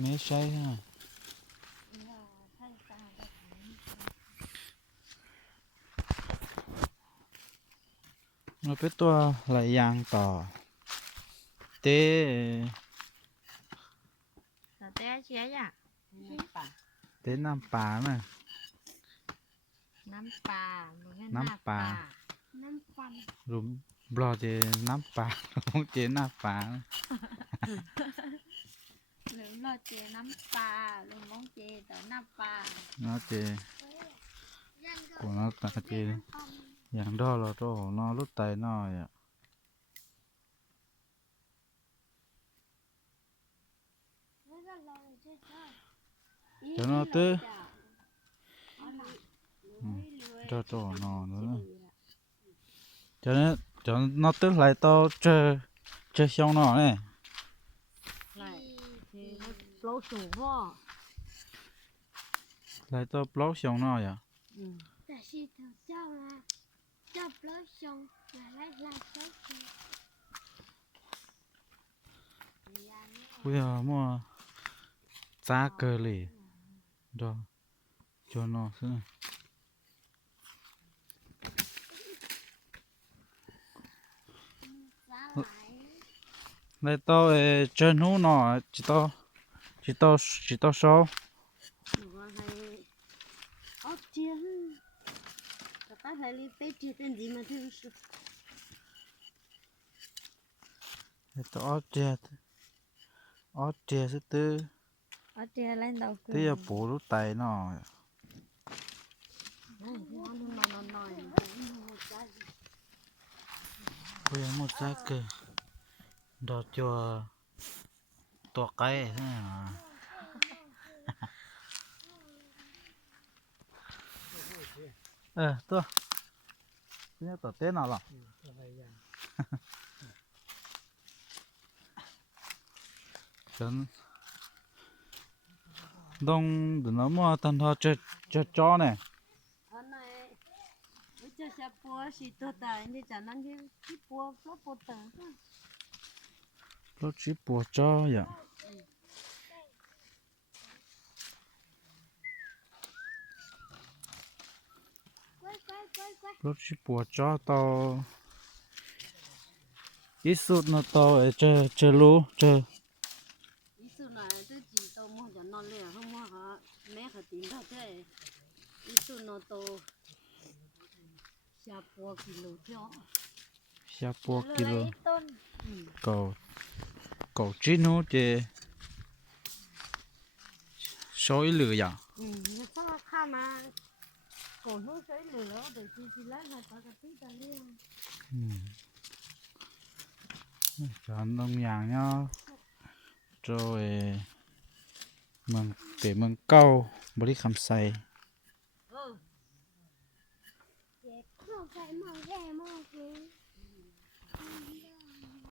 ไม่ใช่ฮะเราเป็นตัวหลายอย่างต่อเต้ Sao té chế à? เต้น้ำปลาน่ะ Nắm bà, một cái Nắm nắp bà. bà. Nắm phần. รุมบลอเจน้ำปลา ของเจน้ำปลา Lượm lo chế nắm bà, lượm món chế tớ nắp bà. เนาะเจกูเนาะตาเจอย่างดอเราโตนอรุดไตน้อยอ่ะเดี๋ยวนอตื้อเจ้าโตนอนแล้วนะเจ้าเนี่ยเจ้านอตื้อไหลโตเจอช่องนอเนี่ย Này, thì nó lâu sủ vô. ไหลโตปลอกช่องนออ่ะ Ừ. แต่ชีเธอเจ้าละเจ้าปล่อยชงและไล่ไล่ใช้ชี กูอยากมัวจ้าเกลี่ดอจอนอซึ่ง สาหร่าย ไหลโตเจอหนูนอจิโตโซ Nó có hay ốc chiên. Các bác thấy đi tết chiên tên gì mà thương sự. ไหลโตออเจสตื้อ Ốc chiên lên đầu ตื้อปูรุไตนอ Này, thì ăn nó nói. กูอยากมัวจ้าเกลดอจัวตัวไก่ใช่ไหมตัวเนี่ยตัวเต้นเอาหรอฉันต้องเดี๋ยวน้ำมัวตันทอเจอจ้อเนี่ย Ở này, bây giờ sẽ bùa xì tơ tài thì chẳng năng cái bùa nó bùa tờ. รถชิปัวจ้ออย่าง กล้วยกล้วยกล้วยกล้วย รถชิปัวจ้อต่ออีสุดนะต่อเจอรู้เจอ Ý sự này tôi chỉ tao mua cho nó lẻ không mua hả mẹ phải tìm ra thế. Ý sự nó tao sẽ bùa kilo theo. ชาปัวกิโล เลยต้น cầu chí nó chè sói lừa à Nó sao khá mà cổ nó sẽ lửa để chỉ lấy hai quả cà tí ta liền. chọn đông nhàng nhá rồi mừng để mừng câu bố đi khăm say Ừ. เจ็บเข้าใส่หม้อแย่หม้อคือ